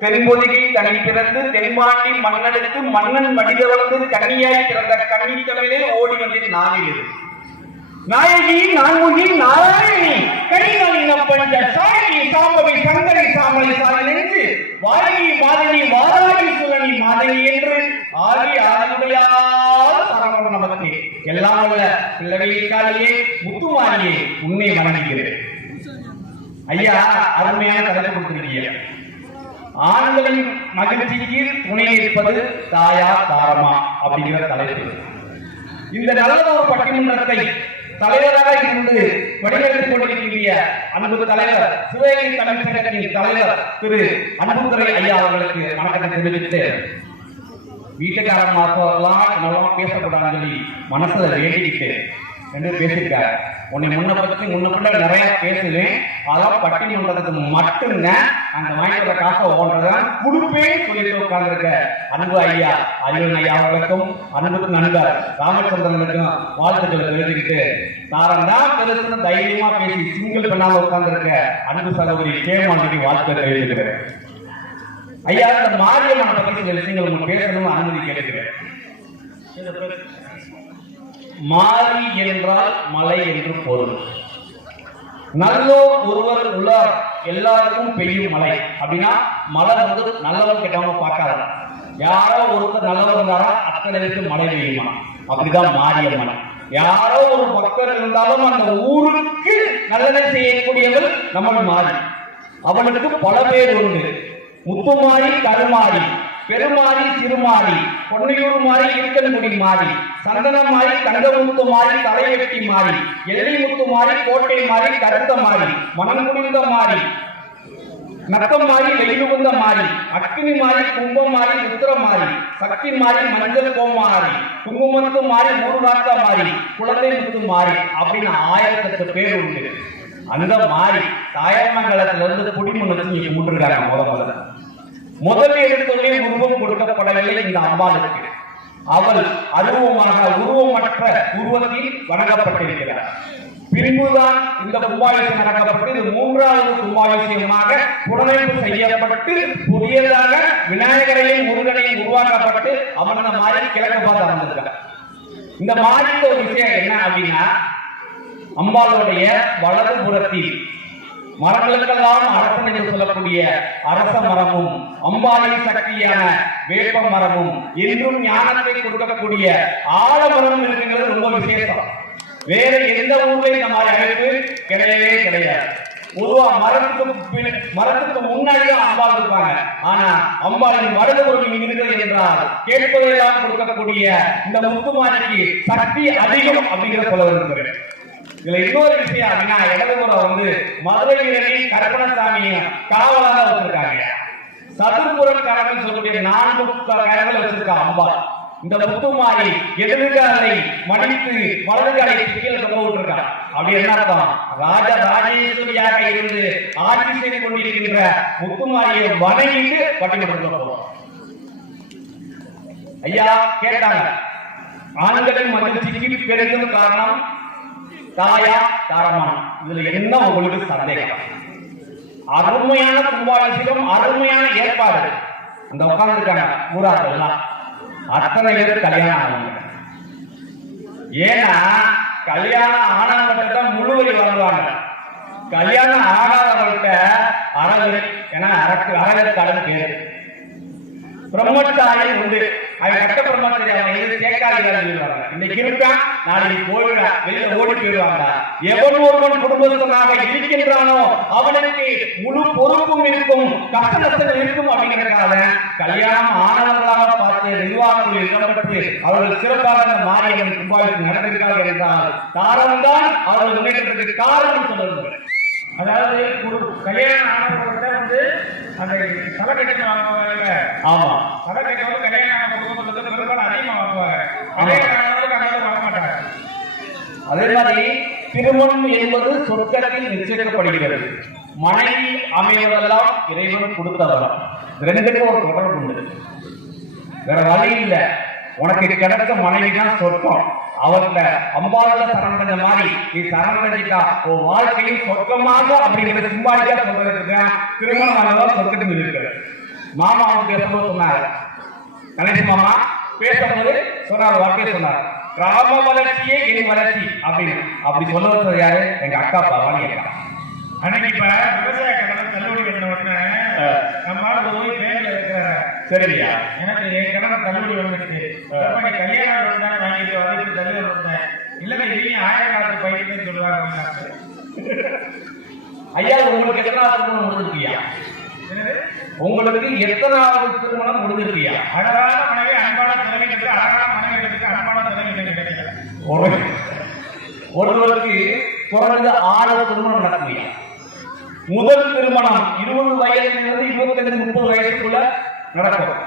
பெரும்பொதுகி தனி பிறந்து தென்பாண்டி மன்னனுக்கு மன்னன் மடித வளர்ந்தது கன்னியாய் பிறந்த கன்னி தமிழே ஓடி வந்தது நாயில் நாயகி நான்முகி நாராயணி. கரிகாலின பஞ்ச சாயி சாம்பவை சங்கரை சாமலை சாலை என்று வாயி மாதனி வாராகி சுகனி மாதனி என்று ஆதி ஆதிமுடையால் சரணம் நமக்கு எல்லாம் உள்ள பிள்ளைகளுக்காலேயே முத்துமாரியே உன்னை வணங்குகிறேன் ஐயா அருமையான தலைப்பு கொடுத்திருக்கீங்க ஆண்களின் மகிழ்ச்சிக்கு துணை இருப்பது தாயா தாரமா அப்படிங்கிற தலைப்பு. இந்த நல்ல ஒரு பட்டிமன்றத்தை தலைவராக இருந்து வடிவெடுத்துக் கொண்டிருக்கிற அன்பு தலைவர் சிவகங்கை சங்கத்தின் தலைவர் திரு அன்புத்துறை ஐயா அவர்களுக்கு வணக்கத்தை தெரிவித்து வீட்டுக்காரன் மாத்தவர்களாம் என்னெல்லாம் பேசக்கூடாதுன்னு சொல்லி மனசுல வேண்டிக்கிட்டு என்று பேசியிருக்காரு. உன்னை முன்ன பத்தி முன்ன பின்ன நிறைய பேசுவேன் அதான் பட்டினி பட்டிமன்றத்துக்கு மட்டும்தான் அந்த வாங்கிக்கிற காசை ஓன்றதான் குடுப்பேன் சொல்லிட்டு உட்கார்ந்துருக்க. அன்பு ஐயா அரியன் ஐயா அவர்களுக்கும் அன்புக்கு நண்பர் ராமச்சந்திரனுக்கும் வாழ்த்துக்களை தெரிவித்துக்கிட்டு தாரம் தான் பெருசுன்னு தைரியமா பேசி சிங்கிள் பண்ணாம உட்கார்ந்துருக்க அன்பு சகோதரி கேமாண்டிக்கு வாழ்த்துக்களை தெரிவித்துக்கிறேன் ஐயா இந்த மாரியம்மனை பத்தி சில விஷயங்கள் உங்களுக்கு பேசணும்னு அனுமதி கேட்டுக்கிறேன். மாறி என்றால் மலை என்று பொருள். நல்லோர் ஒருவர் உள்ளார் எல்லாருக்கும் பெய்யும் மலை. அப்படின்னா மலை வந்து நல்லவன் கெட்டவங்க பார்க்காத. யாரோ ஒருத்தர் நல்லவர் இருந்தாரா அத்தனை பேருக்கு மழை பெய்யுமா? அப்படிதான் மாரியம்மன். யாரோ ஒரு பக்தர் இருந்தாலும் அந்த ஊருக்கு நல்லதை செய்யக்கூடியவள் நம்ம மாறி. அவனுக்கு பல பேர் உண்டு. முத்துமாரி கருமாரி. பெருமாறி திருமாறி பொன்னையூர் மாறி இருக்கன்குடி மாறி சந்தனம் மாறி தங்கமுத்து மாறி தலைவெட்டி மாறி எல்லைமுத்து மாறி கோட்டை மாறி கருத்த மாறி மனம் குடிந்த மாறி நக்கம் மாறி வெளியுகுந்த மாறி அக்னி மாறி கும்பம் மாறி உத்திர மாறி சக்தி மாறி மஞ்சள் கோமாரி குங்குமத்து மாறி மூர்வாத்த மாறி குழந்தை முத்து மாறி அப்படின்னு ஆயிரத்தெட்டு பேர் உண்டு. அந்த மாறி தாயமங்கலத்துல இருந்து குடிமணத்து நீங்க முன்னிருக்காங்க முத முதல்ல. முதல் எடுத்தோடனே உருவம் கொடுக்கப்படவில்லை இந்த அம்பாளுக்கு. அவள் அருவமாக உருவமற்ற உருவத்தில் வணங்கப்பட்டிருக்கிறார். பின்புதான் இந்த கும்பாபிஷேகம் நடக்கப்பட்டு இது மூன்றாவது கும்பாபிஷேகமாக புனரமைப்பு செய்யப்பட்டு புதியதாக விநாயகரையும் முருகனையும் உருவாக்கப்பட்டு அவன மாதிரி கிழக்கு பார்த்து அமர்ந்திருக்கார் இந்த மாதிரி ஒரு விஷயம் என்ன அப்படின்னா அம்பாளுடைய வலது புறத்தில் மரங்களுக்கெல்லாம் அரசன் என்று சொல்லக்கூடிய அரச மரமும் அம்பாளின் சக்தியான வேப்ப மரமும் என்றும் ஞானத்தை கொடுக்கக்கூடிய ஆலமரம் இருக்குங்கிறது ரொம்ப விசேஷம். வேற எந்த ஊர்லயும் இந்த மாதிரி அமைப்பு? கிடையவே கிடையாது. பொதுவா மரத்துக்கு மரத்துக்கு முன்னாடியும் தான் அம்பாள் இருப்பாங்க. ஆனா அம்பாளின் வலது இருக்கிறது என்றால் கேட்பதையெல்லாம் கொடுக்கக்கூடிய இந்த முத்துமாரிக்கு சக்தி அதிகம் அப்படிங்கிற சொல்ல விரும்புகிறேன் இதுல இன்னொரு விஷயம் அப்படின்னா இடதுபுறம் வந்து மதுரை வீரனி கருப்பணசாமி காவலாக வச்சிருக்காங்க. சதுர்புறம் கரகம் சொல்லக்கூடிய நான்கு கரங்கள் வச்சிருக்கா அம்பாள். இந்த முத்துமாரி எதிர்காலை மடித்து வலதுகாலை கீழே தொங்க விட்டுருக்கான் அப்படி என்ன அர்த்தம்? ராஜ ராஜேஸ்வரியாக இருந்து ஆட்சி செய்து கொண்டிருக்கின்ற முத்துமாரியை வணங்கிட்டு பட்டிமன்றத்தில் போறோம். ஐயா கேட்டாங்க. ஆண்களின் மகிழ்ச்சிக்கு பெரிதும் காரணம் தாயா தாரமான் இதுல என்ன உங்களுக்கு சந்தேகம்? அருமையான கும்பாபிஷேகம் அருமையான ஏற்பாடு. அந்த உட்கார்ந்து இருக்காங்க ஊரார்கள் அத்தனை பேர் கல்யாணம் ஆனவங்க. ஏன்னா கல்யாணம் ஆனவங்க தான் முழுவரி வழங்குவாங்க கல்யாணம் ஆகாதவங்கள்ட்ட அறகு ஏன்னா அரக்கு அறகற்காலன்னு பேரு. பிரம்மச்சாரி உண்டு. அவன் கட்ட எது சேர்க்காதீர்கள் சொல்லுவாங்க இன்னைக்கு இருக்கான் நாளைக்கு போயிடுவான் வெளியில ஓடி போயிடுவாங்க எவன் ஒருவன் குடும்பத்தினாக இருக்கின்றானோ அவனுக்கு முழு பொறுப்பும் இருக்கும் கஷ்ட நஷ்டம் இருக்கும் அப்படிங்கிறதுக்காக கல்யாணம் ஆனவர்களாக பார்த்து நிர்வாகத்தில் இடம்பெற்று அவர்கள் சிறப்பாக அந்த மாரியம்மன் கும்பாபிஷேகம் நடந்திருக்கிறார்கள் என்றால் அவர்கள் முன்னேற்றத்துக்கு காரணம் சொல்லுங்கள் அதாவது ஒரு கல்யாணம் ஆனவங்கள்ட்ட வந்து அந்த தலைக்கட்டை வாங்குவாங்க ஆமா. தலைக்கட்டை வந்து கல்யாணம் ஆன குடும்பத்துல பெரும்பாலும் அதிகமா அதே மாதிரி திருமணம் என்பது சொர்க்கத்தில் நிச்சயிக்கப்படுகிறது. மனைவி அமைவதெல்லாம் இறைவன் கொடுத்ததெல்லாம். ரெண்டுக்கும் ஒரு தொடர்பு உண்டு. வேற வழி இல்லை. உனக்கு கிடைத்த மனைவி தான் சொர்க்கம். அவர்கிட்ட அம்பாவில் சரணடைஞ்ச மாதிரி நீ சரணடைஞ்சிட்டா உன் வாழ்க்கையும் சொர்க்கமாக அப்படிங்கிறத சிம்பாலிக்கா சொல்றதுக்கு திருமணம் ஆனதான் சொர்க்கத்துக்கு இருக்கு மாமா அவங்க பேசும்போது சொன்னாரு? கணேஷ் மாமா பேசும்போது சொன்னார் வார்த்தையை சொன்னார் கிராம வளர்ச்சியே என் வளர்ச்சி அப்படின்னு. அப்படி சொல்ல வந்தது யாரு? எங்க அக்கா பவானி அக்கா. அன்னைக்கு இப்ப விவசாய கடன் தள்ளுபடி பண்ண உடனே ஆ. நம்ம ஆளு போய் பேங்க்ல இருக்கிறாரு சரியா எனக்கு என் கடன் தள்ளுபடி வந்துருச்சு கல்யாணம் வந்தானே வாங்கிட்டு வந்துட்டு தள்ளுபடி வந்தேன். இல்லைன்னா இவங்க ஆயிரம் காலத்து பையன் சொல்லுவாங்க ஐயா உங்களுக்கு எத்தனாவது திருமணம் முடிஞ்சிருக்கியா உங்களுக்கு எத்தனாவது திருமணம் முடிஞ்சிருக்கியா? அழகான மனைவி அன்பான தலைமை அழகான மனைவி அன்பான தலைமை கிடைக்கல ஒருவருக்கு குறைந்த ஆறாவது திருமணம் நடக்குமையா முதல் திருமணம் இருபது வயதிலிருந்து இருபத்தஞ்சு முப்பது வயசுக்குள்ள நடக்கும்.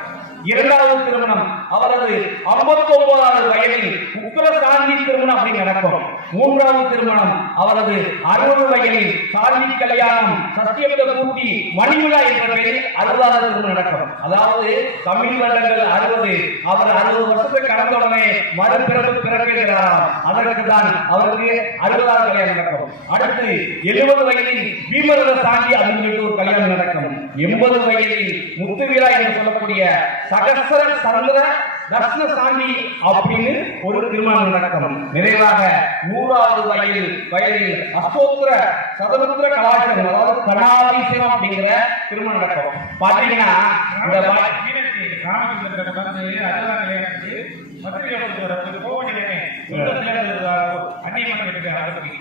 இரண்டாவது திருமணம் அவரது ஐம்பத்தி ஒன்பதாவது வயதில் உக்கர சாந்தி திருமணம் அப்படி நடக்கும். மூன்றாவது திருமணம். அவரது அறுபது வயதில் சாந்தி கல்யாணம் சத்தியத்தை கூட்டி மணிவிழா என்ற பெயரில் அறுபதாவது திருமணம் நடக்கும். அதாவது தமிழ் வருடங்கள் அறுபது. அவர் அறுபது வருஷத்தை கடந்த உடனே மறுபிறப்பு பிறக்கிறாராம் அதற்கு தான் அவருக்கு அறுபதாவது கல்யாணம் நடக்கும். அடுத்து எழுபது வயதில் பீமரத சாந்தி அப்படின்னு சொல்லிட்டு ஒரு கல்யாணம் நடக்கும். எண்பது வயதில் முத்துவீரா என்று சொல்லக்கூடிய சகசர சந்திர தர்ஷன அப்படின்னு ஒரு திருமணம் நடக்கும். நிறைவாக நூறாவது வயதில் வயதில் அசோத்திர சதருத்திர கலாச்சாரம் அதாவது கணாபிஷேகம் அப்படிங்கிற திருமணம் நடக்கும். பாத்தீங்கன்னா இந்த வா- அதே ராமச்சந்திரன் அதே அறுபதாம் கல்யாணத்துக்கு பத்திரிகை கொடுத்து வரப்போது போக வேண்டியதானே அந்நியமன் இருக்கு அறுபத்தி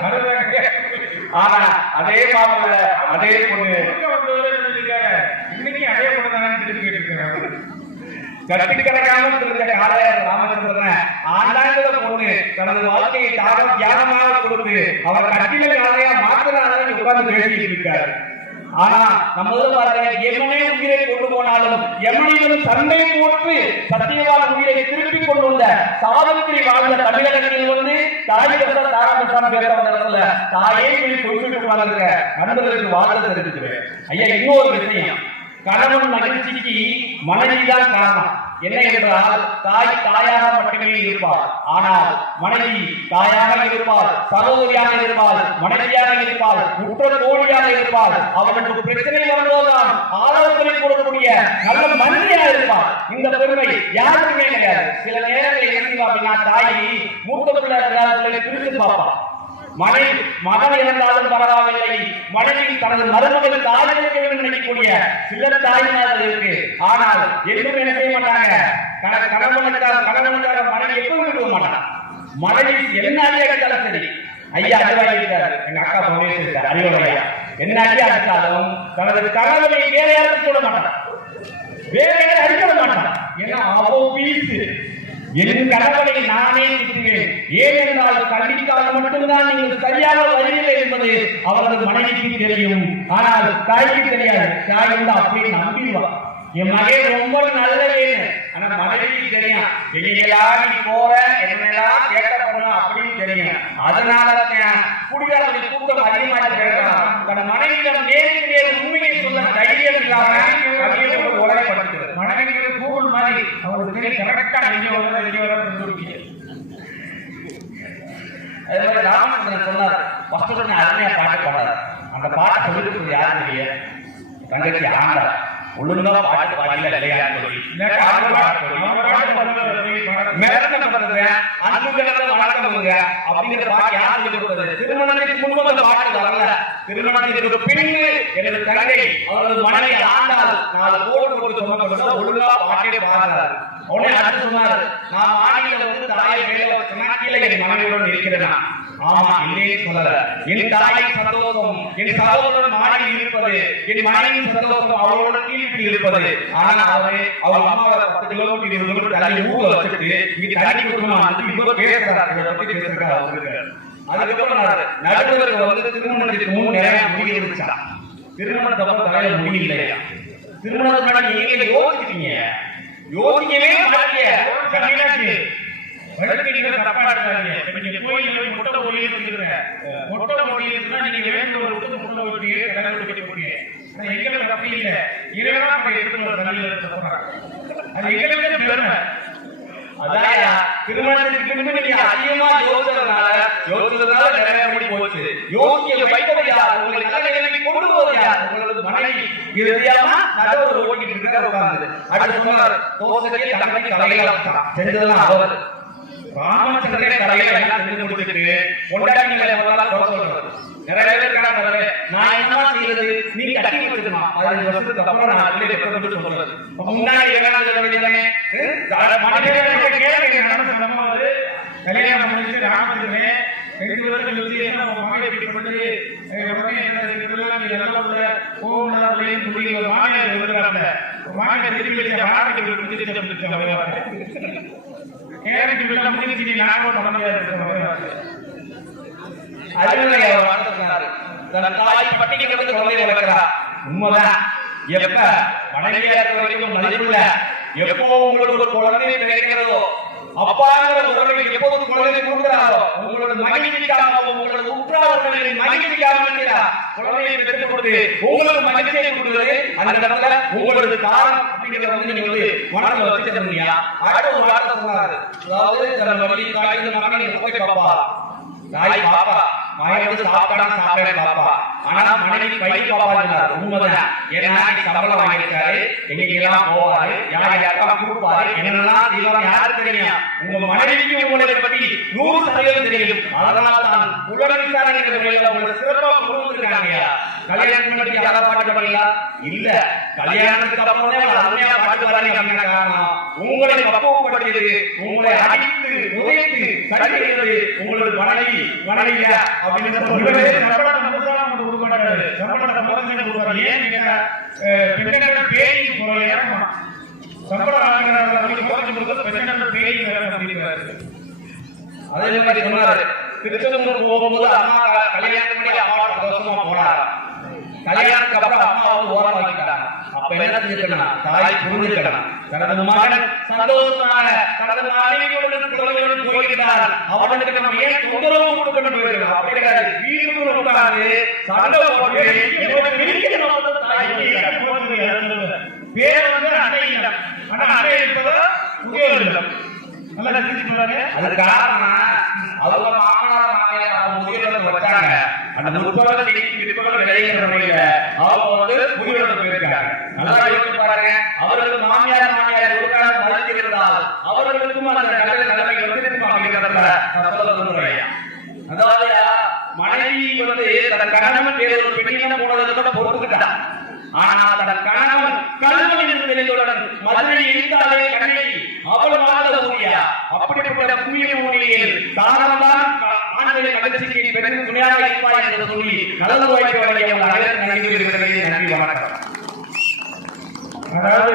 அறுபதாம் கல்யாணம் ஆனா அதே மாப்பிள்ள அதே பொண்ணு இன்னைக்கு அதே பொண்ணு தான் திருப்பி கேட்டுருக்காங்க கட்டிக்கடக்காம இருந்த காளையார் ராமச்சந்திரன் ஆண்டாண்டுல பொண்ணு தனது வாழ்க்கையை தாக தியாகமாக கொடுத்து அவர் கட்டில காளையா மாத்தினாலும் உட்கார்ந்து பேசிட்டு இருக்காரு. ஆனா நம்ம பாருங்க எமனே உயிரை கொண்டு போனாலும் எமனிடம் சண்டை போட்டு சத்தியவாத உயிரை திருப்பி கொண்டு வந்த சாவித்திரி வாழ்ந்த தமிழகத்தில் வந்து தாய் கட்ட தாராமசாமி பேச இடத்துல தாயே சொல்லி குறிப்பிட்டு வாழ்ந்த நண்பர்களுக்கு வாழ்க்கை தெரிவிக்கிறேன். ஐயா இன்னொரு விஷயம். கணவன் மகிழ்ச்சிக்கு மனைவிதான் காரணம். என்ன என்றால் தாய் தாயாக மட்டுமே இருப்பாள். ஆனால் மனைவி தாயாக இருப்பாள் சகோதரியாக இருப்பாள் மனைவியாக இருப்பாள் உற்ற தோழியாக இருப்பாள். அவர்களுக்கு பிரச்சனை வரும்போதுதான் ஆலோசனை கொடுக்கக்கூடிய நல்ல மனைவியாக இருப்பார் இந்த பெருமை யாருக்குமே கிடையாது. சில நேரங்களில் என்ன அப்படின்னா தாய் மூத்த பிள்ளை ரெண்டாவது பிள்ளை பிரித்து மனை மகன் இறந்தாலும் பரவாயில்லை. மனைவி தனது மருமகள் தாயளிக்க வேண்டும் நினைக்கக்கூடிய சில தாய்மார்கள் இருக்கு. ஆனால் எதுவும் என்ன செய்ய மாட்டாங்க? கணவனுக்காக கணவனுக்காக மனைவி எப்பவும் விடுவ மாட்டான் மனைவி என்ன அடி அடித்தாலும் சரி. ஐயா அறிவாளி இருக்காரு. எங்க அக்கா பங்கேற்று இருக்காரு அறிவாளி ஐயா. என்ன அடி அடித்தாலும் தனது கணவனை வேற யாரும் சொல்ல மாட்டான் வேற யாரும் அடிக்க மாட்டான் ஏன்னா அவோ பீஸ். என் கடவுளை நானே திட்டுவேன். ஏனென்றால் கண்டித்தால் மட்டும்தான் நீங்கள் சரியாக வருவீர்கள் என்பது அவரது மனைவிக்கு தெரியும். ஆனால் தாய்க்கு தெரியாது. தாய் வந்து அப்படியே நம்பிடுவான் என் மகன் ரொம்ப நல்லவேன்னு ஆனா மனைவிக்கு தெரியும். எங்கெல்லாம் நீ போற என்னெல்லாம் கேட்கப்படணும் அப்படின்னு தெரியும். அதனால குடிகாரர்கள் கூட்டம் அதிகமாக கேட்கலாம் தன் மனைவியிடம் நேருக்கு நேர் உண்மையை சொல்ல தைரியம் இல்லாம ஒரு உலகப்படுத்துகிறது மனைவி மாதிரி அவங்களுக்கு தெரியும் கரெக்டா எங்க வர எங்க வர கண்டுபிடிக்க அதே மாதிரி ராமச்சந்திரன் சொன்னார் வஸ்துடன் அருமையா பாட்டு பாடாரு அந்த பாட்டை சொல்லிட்டு யாரும் தங்கச்சி ஆண்டார் ஒழுங்கா பாட்டு பாடல இல்லையான்னு சொல்லி மிரட்டல் பண்றது, அன்பு கிடந்த அப்படிங்கிற பாட்டு யார் சொல்லிக் கொடுத்தது? திருமணத்திற்கு முன்பு அந்த பாட்டு வரல. திருமணத்திற்கு பின்பு எனது தங்கை அவரது மனைவி ஆண்டாள் நாலு கோடு கொடுத்து ஒழுங்கா பாட்டே பாடுறாரு உடனே அடுத்து சொன்னாரு நான் மாடியில வந்து தாயை மேல வச்சேன்னா கீழே என் மனைவியுடன் இருக்கிறேனா ஆமா இல்லையே சொல்லல. என் தாயின் சந்தோஷம் என் சகோதரன் மாடியில் இருப்பது என் மனைவியின் சந்தோஷம் அவளோட கீழ்ப்பில் இருப்பது. ஆனா அவரு அவள் அம்மாவை பத்து கிலோமீட்டர் இருபது கிலோமீட்டர் தள்ளி ஊர்ல வச்சுட்டு இங்க தண்ணி கொடுக்கணும் வந்து இவ்வளவு பேசுறாரு. இதை பத்தி பேசுறாரு அவருக்கு அதுக்கப்புறம் நடுவருக்கு வந்து திருமணத்துக்கு முன் நிறைய முடிவு இருந்துச்சா திருமணத்துக்கு தலையில இல்லையா திருமணத்துக்கு முன்னாடி நீங்க யோசிக்கிறீங்க? யோசிக்கவே மாட்டீங்க. கண்ணீராட்சி தப்பா எடுக்காதீங்க இப்ப நீங்க கோயில்ல போய் முட்டை மொழியை சொல்லிருங்க முட்டை மொழி நீங்க வேண்டு ஒரு விட்டு முட்டை ஒட்டி கடவுள் கட்டி போட்டீங்க ஆனா எங்களுக்கு அப்படி இல்ல இறைவனா நம்ம எடுத்துட்டு நல்ல சொல்றாங்க அது எங்களுக்கு பெருமை அதான்யா, திருமணத்துக்கு பின்பு நீ அதிகமா யோசிச்சதுனால, யோசிச்சதுனால நிறைய முடி போச்சு. யோசிக்க வைப்பது யார்? உங்களை நல்ல நிலைமைக்கு கொண்டு போவது யார்? உங்களது மனைவி. இது தெரியாம நடுவுல ஓட்டிட்டு இருக்காரு உட்கார்ந்து. அடுத்து தோசைக்கு செஞ்சதெல்லாம் அவர். ராமச்சந்திரனே தலையில எல்லாம் செஞ்சு முடிச்சிட்டு, பொண்டாட்டிங்களை முதல்ல தோசை சொல்றது. நிறைய பேர் பாருங்க, நான் என்னமா செய்யறது? நீ கட்டி வச்சிருக்கணும். பதினஞ்சு வருஷத்துக்கு அப்புறம் நான் அதுலயே வெட்டணும்னு சொல்றது. முன்னாடி என்ன சொல்ல வேண்டியதானே? கேள்வி நடந்த சம்பவம் கல்யாணம் பண்ணிட்டு ராமச்சந்திரனே ரெண்டு பேரும் எழுதி என்ன பண்ணது அஹ் உடனே என்ன நீ நல்லா உள்ள உள்ளேன்னு சொல்லி ஒரு மாமியார் எழுதுறாங்க மாமியார் திருப்பி வாடகை கேரட் பில்லாம் முடிஞ்சு நாங்களும் பண்ண முடியாது அருமையை அவர் வாழ்ந்திருக்கிறாரு. தன் தாய் பட்டினி கிடந்து குழந்தையை வளர்க்கிறார். உண்மைதான். எப்ப மனைவியா இருக்கிற வரைக்கும் மதிப்புள்ள, எப்போ உங்களுக்கு ஒரு குழந்தை கிடைக்கிறதோ, அப்பாங்கிற உறவை எப்போது குழந்தை கொடுக்கிறாரோ, உங்களோட மகிழ்ச்சிக்காக, உங்களோட உற்றார்களின் மகிழ்ச்சிக்காக குழந்தையை பெற்றுக் கொடுத்து, உங்களுக்கு மகிழ்ச்சியை கொடுக்கிறது, அந்த இடத்துல உங்களது காலம் அப்படிங்கிறத வந்து நீங்க வந்து மனசுல வச்சுக்கிறீங்க. அடுத்த ஒரு வார்த்தை சொன்னாரு. அதாவது தன் வழி காய்ந்த மகனை போய் பாப்பா. தாய் பாப்பா. மகன் வந்து சாப்பிட்டா சாப்பிட்டேன் பாப்பா. ஆனா மனைவி பை பாப்பாங்கிறார் உண்மைதான். ஏன்னா நீ சம்பளம் வாங்கியிருக்காரு? எங்கெங்கெல்லாம் போவாரு? யார் யாருக்கெல்லாம் கொடுப்பாரு என்னென்னலாம் செய்வாங்க யாருக்கு தெரியும்? உங்க மனைவிக்கு உங்களை பத்தி நூறு சதவீதம் தெரியும். அதனால தான் உலக விசாரணைங்கிற முறையில உங்களை சிறப்பா கொண்டு வந்திருக்காங்க கல்யாணம் பண்ணி யாரா பாட்டு பண்ணீங்களா இல்ல. கல்யாணத்துக்கு அப்புறம் தான் அருமையா பாட்டு காரணம். உங்களை பக்குவப்படுத்தியது உங்களை அடித்து உதைத்து கட்டியது உங்களது மனைவி மனைவியா அப்படின்னு உங்களே சொல்லுவது சம்பளத்தை சம்பளத்தை முதல்ல கேட்டா, அஹ், பெண்களோட பேய்க்கு சம்பளம் வாங்குறவங்களுக்கு குறைச்சு கொடுக்க பெண்களோட பேய்க்கு அப்படிங்கிறாரு. அதே மாதிரி சொன்னாரு. திருச்செந்தூர் போகும்போது அம்மா கல்யாணம் பண்ணி அம்மாவோட சந்தோஷமா போனாரு கல்யாணத்துக்கு அப்புறம் அம்மா வந்து அப்ப என்ன செஞ்சிருக்கணும் தாய் புரிஞ்சிருக்கணும் தனது மகன் சந்தோஷமாக தனது மனைவியுடன் குழந்தையுடன் போயிருந்தார் அவனுக்கு நம்ம ஏன் தொந்தரவு கொடுக்கணும் அப்படி கிடையாது சண்டை போட்டு என்னோட பிரிக்கணும் வந்து தாய் இல்லம் போகுது, அது பேர் வந்து அன்னை இல்லம். ஆனா அன்னை இருப்பதோ முதியோர் இல்லம். நல்லா சிரிச்சு பாருங்க. அது காரணம் அவங்க மாமனார் மாமியார் அவங்க முதியோர்கள் வச்சாங்க அந்த முற்பகல் நீக்கி பிற்பகல் விளைகிற முறையில அவங்க வந்து முதியோர்கள் போயிருக்காங்க நல்லா யோசிச்சு பாருங்க அவர்களுக்கு மாமியார் மாமியார் ஒரு காலம் மதித்து இருந்தால் அவர்களுக்கும் அந்த நல்ல நிலைமை வந்திருக்கும் அப்படிங்கிறதுல நான் சொல்ல விரும்புறேன் அதாவது மனைவி வந்து தன் கணவன் வேறு ஒரு பெண்ணிடம் போனதை கூட பொறுத்துக்கிட்டான் ஆனா தன் கணவன் கல்வனின் தெரிந்தவுடன் மதுரை இருந்தாலே கண்ணகி அவள் மாத ஊரியா அப்படிப்பட்ட புண்ணிய ஊரியில் தானம்தான் ஆண்களை கடைசிக்கு பெரும் துணையாக இருப்பாய் என்று சொல்லி நல்லது வாய்ப்பு வழங்கிய நன்றி நன்றி வணக்கம். அதாவது